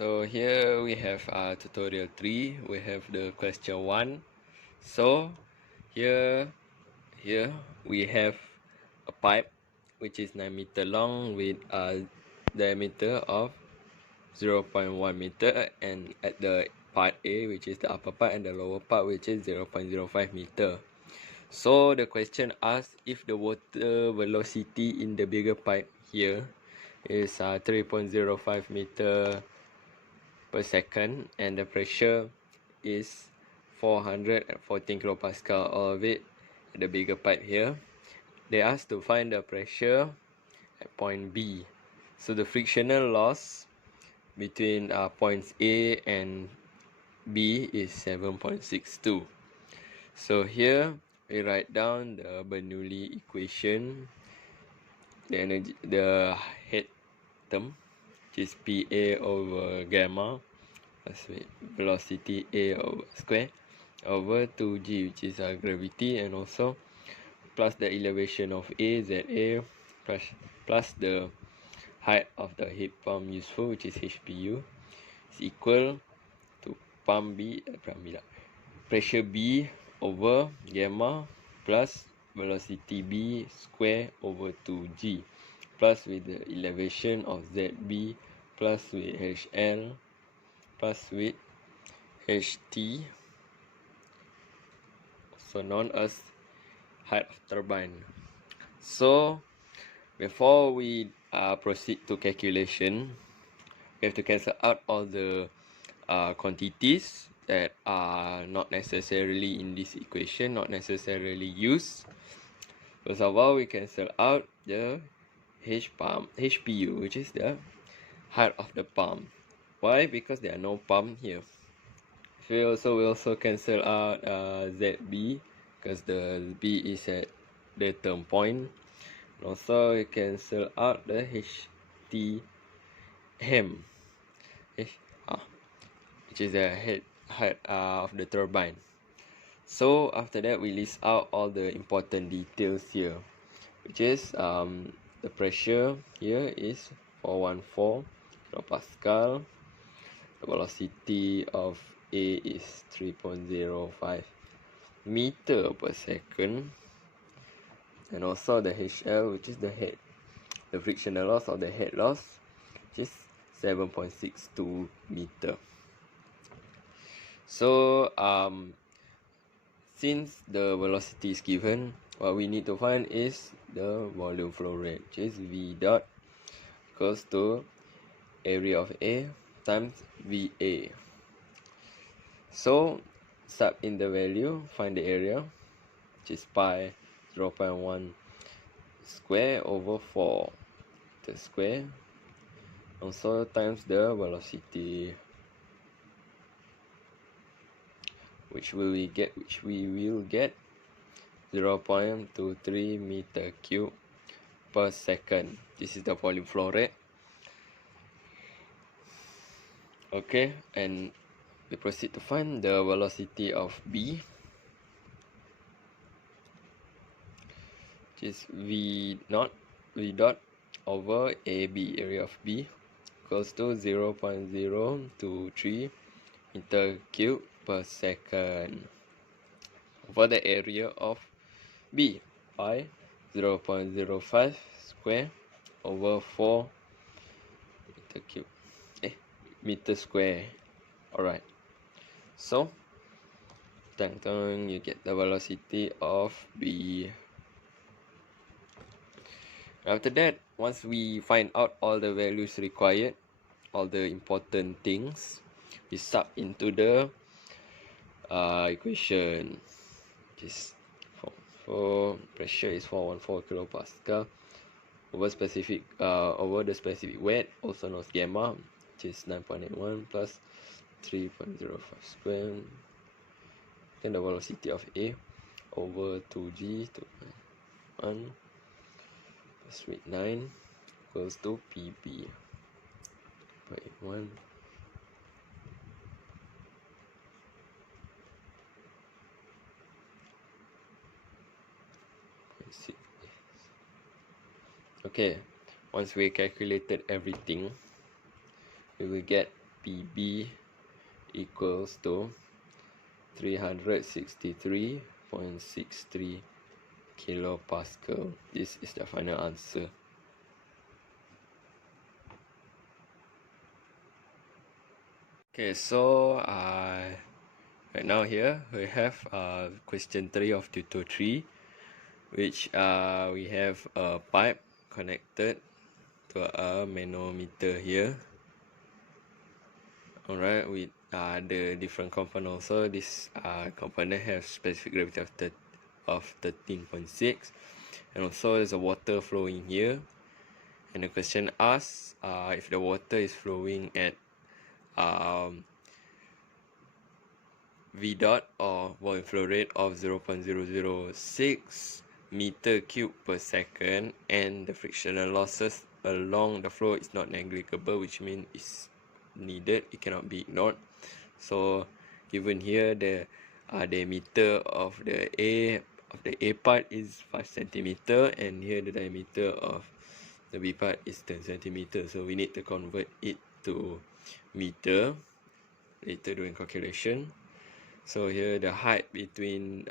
So here we have tutorial 3. We have the question 1. So here we have a pipe which is 9 meter long with a diameter of 0.1 meter, and at the part A, which is the upper part, and the lower part, which is 0.05 meter. So the question asks if the water velocity in the bigger pipe here is 3.05 meter per second, and the pressure is 414 kilopascal, all of it at the bigger pipe here. They asked to find the pressure at point B. So the frictional loss between points A and B is 7.62. So here we write down the Bernoulli equation, the head term, which is PA over gamma plus velocity A over square over 2G, which is gravity, and also plus the elevation of A, ZA, plus the height of the heat pump useful, which is HPU, is equal to pressure B over gamma plus velocity B square over 2G, plus with the elevation of ZB, plus with HL, plus with HT, also known as height of turbine. So before we proceed to calculation, we have to cancel out all the quantities that are not necessarily in this equation, not necessarily used. First of all, we cancel out the HPU, which is the height of the pump. Why? Because there are no pump here. We also cancel out ZB, because the B is at the term point. Also, we cancel out the HTM, which is the height of the turbine. So after that, we list out all the important details here, which is the pressure here is 414 kilopascal. The velocity of A is 3.05 meter per second, and also the HL, which is the frictional loss or the head loss, which is 7.62 meter. So since the velocity is given, what we need to find is the volume flow rate, which is V dot equals to area of A times VA. So sub in the value, find the area, which is pi 0.1 square over 4 the square, also times the velocity, which we will get 0.23 meter cube per second. This is the volume flow rate. Okay, and we proceed to find the velocity of B, which is V dot over AB, area of B, equals to 0.023 meter cube per second over the area of B, pi 0.05 square over 4 meter cube meter square. Alright, so you get the velocity of B. After that, once we find out all the values required, all the important things, we sub into the equation, which is for pressure is 414 kilopascal over the specific weight, also known as gamma, which is 9.81 plus 3.05 square, then the velocity of A over 2G to 1 plus with 9 equals to PB by 1 . Okay, once we calculated everything, we will get PB equals to 363.63 kilopascal. This is the final answer. Okay, so right now here we have question 3 of tutor 3, which we have a pipe connected to a manometer here. Alright, with the different component also. This component has specific gravity of 13.6, and also there's a water flowing here. And the question asks if the water is flowing at V dot, or volume flow rate, of 0.006 meter cube per second, and the frictional losses along the flow is not negligible, which means it's needed, it cannot be ignored. So given here, the diameter of the A part is 5 cm, and here the diameter of the B part is 10 cm. So we need to convert it to meter later during calculation. So here the height between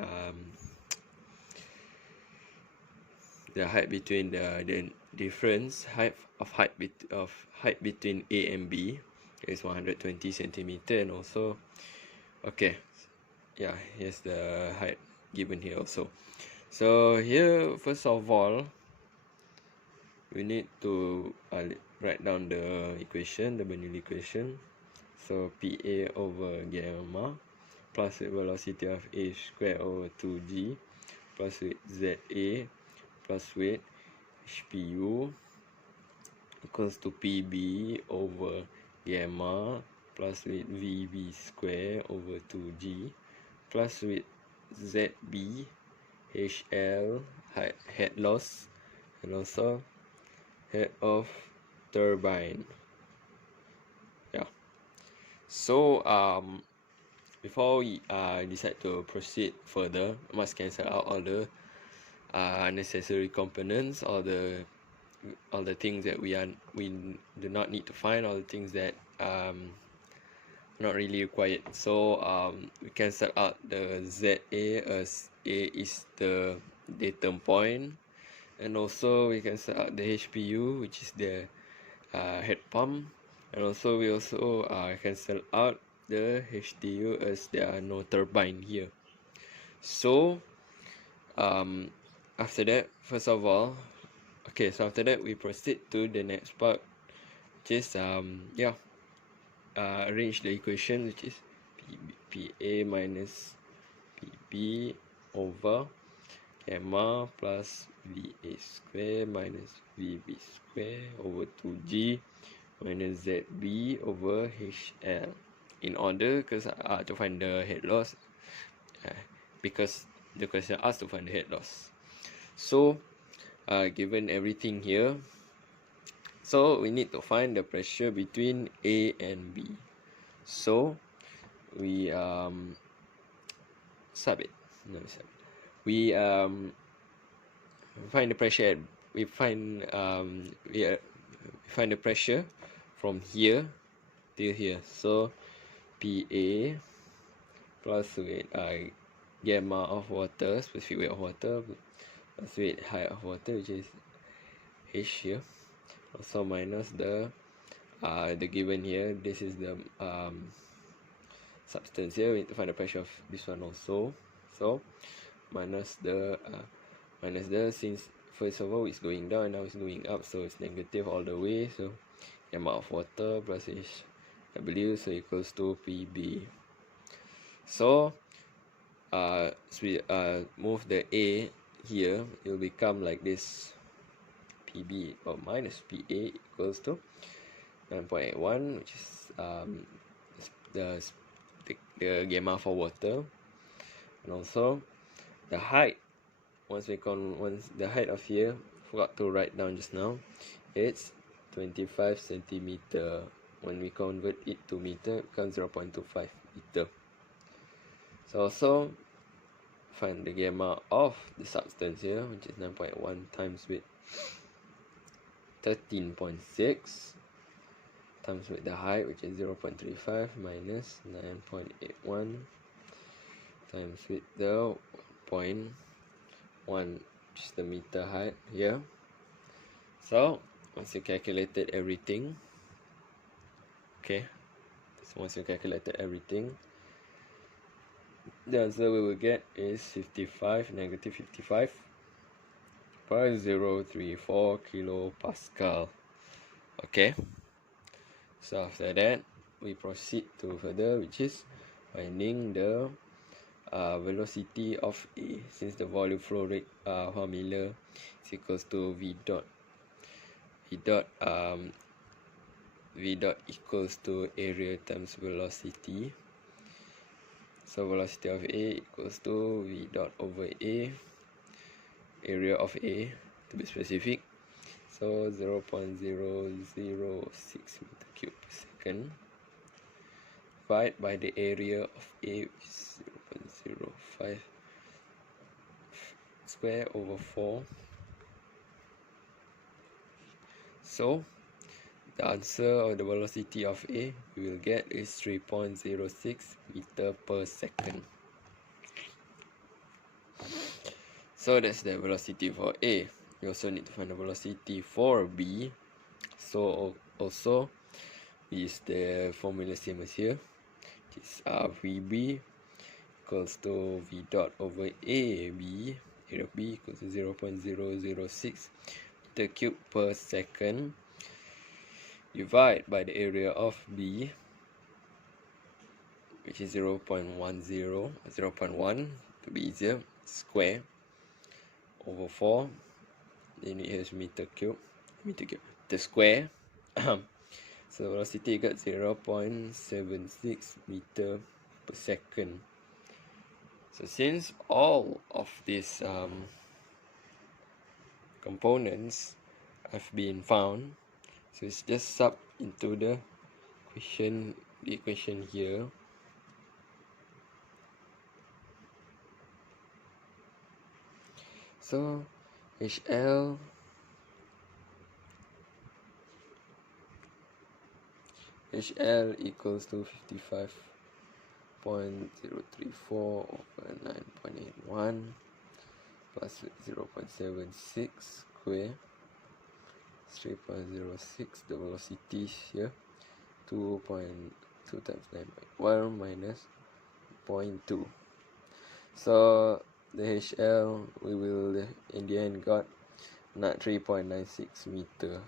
the difference height between A and B is 120 centimeter, and also here's the height given here also. So here, first of all, we need to write down the equation, the Bernoulli equation. So PA over gamma plus with velocity of A square over 2G plus with ZA plus with HPU equals to PB over gamma plus with VB square over 2G plus with ZB HL head loss, and also head of turbine. So before we decide to proceed further, we must cancel out all the unnecessary components, all the things that we do not need to find, all the things that not really required. So we cancel out the ZA, as A is the datum point, and also we cancel out the HPU, which is the head pump, and also we cancel out the HTU, as there are no turbine here. So after that, after that we proceed to the next part, which is arrange the equation, which is PA minus PB over gamma plus VA square minus VB square over 2G minus ZB over HL, in order to find the head loss, because the question asks to find the head loss. So given everything here, so we need to find the pressure between A and B. So we we find the pressure find the pressure from here till here. So PA plus with gamma of water, specific weight of water, plus with height of water, which is H here, also minus the given here, this is the substance here. We need to find the pressure of this one also. So minus the since first of all it's going down and now it's going up, so it's negative all the way. So gamma of water plus HW, so equals to PB. So we move the A here, it will become like this: PB or minus PA equals to 9.81, which is the gamma for water, and also the height. Once the height of here, forgot to write down just now, it's 25 centimeter. When we convert it to meter, it becomes 0.25 meter. So also find the gamma of the substance here, which is 9.1 times with 13.6 times with the height, which is 0.35 minus 9.81 times with the 0.1, which is the meter height here. So once you calculated everything, okay, so once you calculated everything, the answer we will get is 55, negative 55.034 kilopascal. Okay, so after that we proceed to further, which is finding the velocity of A, since the volume flow rate formula is equals to V dot equals to area times velocity. So velocity of A equals to V dot over A, area of A to be specific, so 0.006 meter cube per second, divided by the area of A, which is 0.05 square over 4. So the answer of the velocity of A we will get is 3.06 meter per second. So that's the velocity for A. We also need to find the velocity for B. So also is the formula same as here, which is VB equals to V dot over AB, area of B equals to 0.006 meter cube per second, divide by the area of B, which is 0.1 to be easier, square, over 4, then it has meter cube, the square. So velocity got 0.76 meter per second. So since all of these components have been found, so it's just sub into the equation here. So HL equals to 55.034 over 9.81 plus 0.76 square, 3.06. The velocity is here, 2.2 times 9.1 minus 0.2. So the HL we will in the end got not 3.96 meter.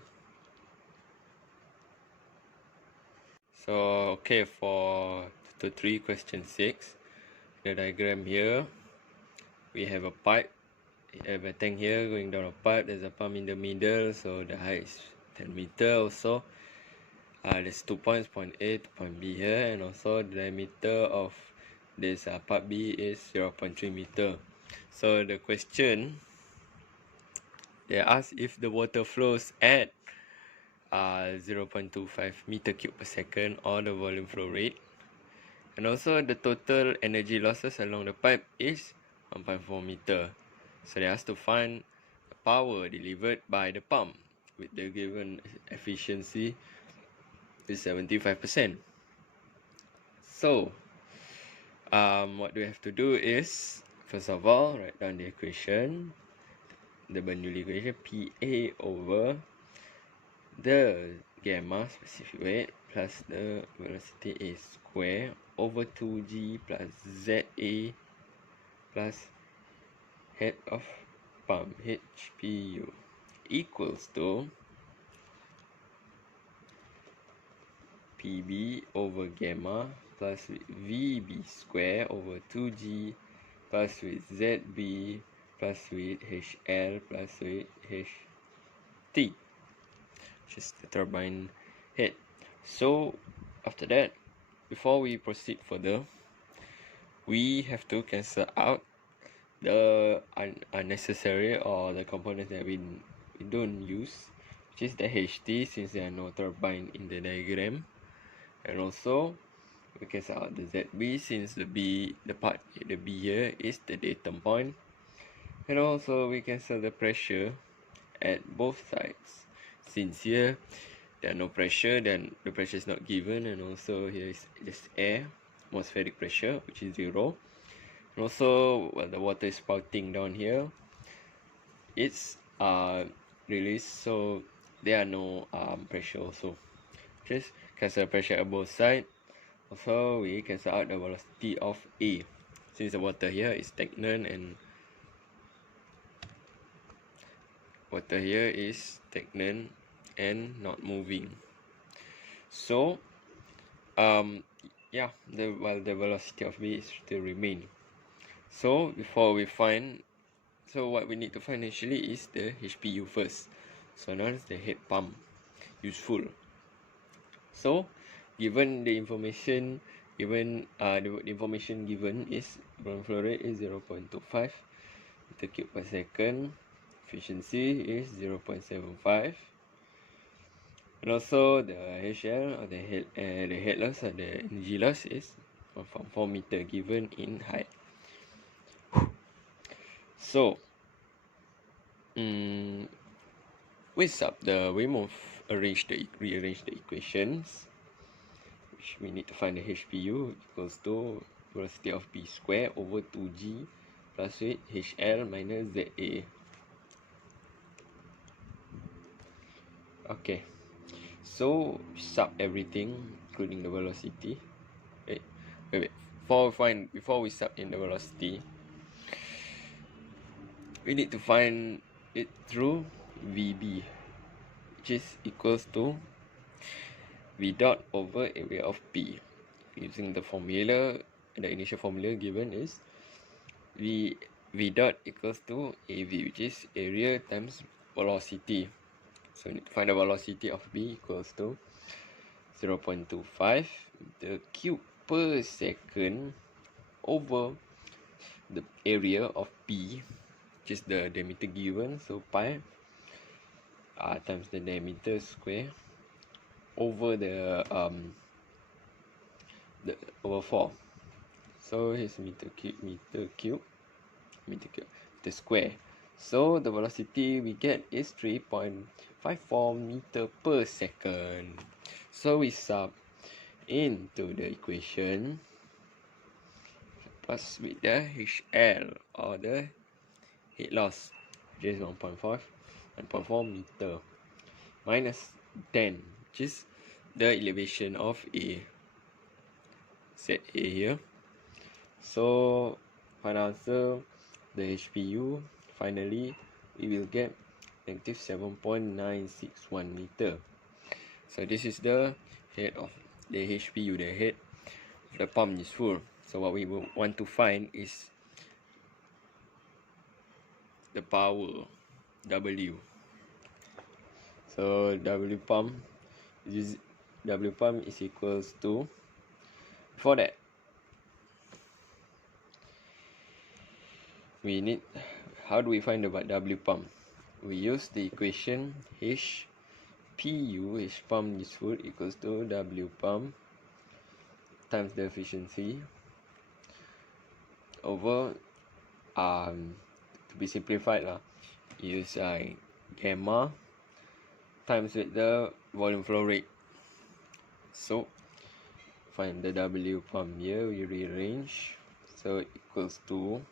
So okay, for Tutor 3 question 6, the diagram here, we have a pipe, we have a tank here going down a pipe, there's a pump in the middle, so the height is 10 meter also. There's 2 points, point A to point B here, and also the diameter of this part B is 0.3 meter. So the question, they ask if the water flows at 0.25 meter cube per second, or the volume flow rate, and also the total energy losses along the pipe is 1.4 meter. So they ask to find the power delivered by the pump with the given efficiency is 75%. So what we have to do is, first of all, write down the equation, the Bernoulli equation, PA over the gamma specific weight plus the velocity A square over 2G plus ZA plus head of pump HPU equals to PB over gamma plus with VB square over 2G plus with ZB plus with HL plus with HT, which is the turbine head. So after that, before we proceed further, we have to cancel out the unnecessary or the components that we don't use, which is the HT, since there are no turbine in the diagram, and also we cancel out the ZB since the B here is the datum point, and also we cancel the pressure at both sides since here there are no pressure, then the pressure is not given, and also here is just air, atmospheric pressure, which is 0. And also, well, the water is spouting down here, it's released, so there are no pressure also. Just cancel pressure at both sides. Also, we cancel out the velocity of A, since the water here is stagnant and not moving. So yeah, while the velocity of B is still remain. So what we need to find actually is the HPU first. So now is the head pump useful. So given the information given is ground flow rate is 0.25 meter cube per second, efficiency is 0.75, and also the HL or the head loss or the energy loss is 1.4 meter given in height. So we rearrange the equations, which we need to find the HPU equals to velocity of B square over 2G plus weight HL minus ZA. Okay, so sub everything including the velocity. Wait. Before we sub in the velocity, we need to find it through VB, which is equals to V dot over area of P. Using the formula, the initial formula given is V dot equals to AV, which is area times velocity. So we need to find the velocity of B equals to 0.25 meter cube per second over the area of P, which is the diameter given, so pi times the diameter square over the over 4. So here's meter cube the square. So the velocity we get is 3.54 meter per second. So we sub into the equation plus with the HL or the head loss, which is 1.4 meter minus 10, which is the elevation of A, set A here. So final answer, the HPU, finally we will get negative 7.961 meter. So this is the head of the HPU, the head of the pump is full. So what we want to find is the power, W. So W pump is equals to, before that we need, how do we find the W pump? We use the equation H pump useful equals to W pump times the efficiency over to be simplified use gamma times with the volume flow rate. So find the W pump here, we rearrange, so equals to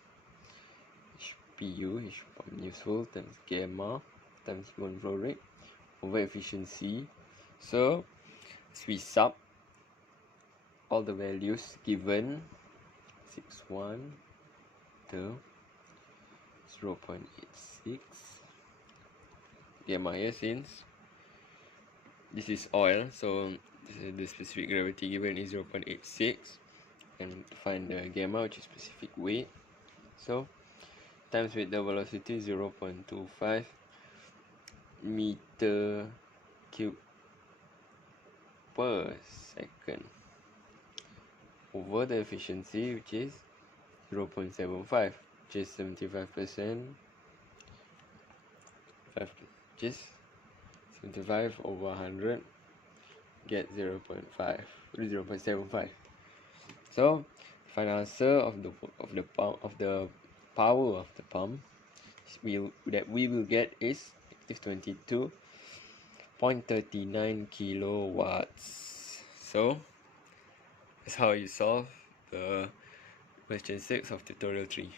HPU, H pump useful times gamma times volume flow rate over efficiency. So as we sub all the values given, 61 to 0.86 gamma here, since this is oil, so the specific gravity given is 0.86, and to find the gamma, which is specific weight, so times with the velocity 0.25 meter cube per second over the efficiency, which is 0.75, which is 75%, which is 75 over 100, get 0.75. So final answer of the power of the pump that we will get is negative 0.39 kilowatts. So that's how you solve the question 6 of tutorial 3.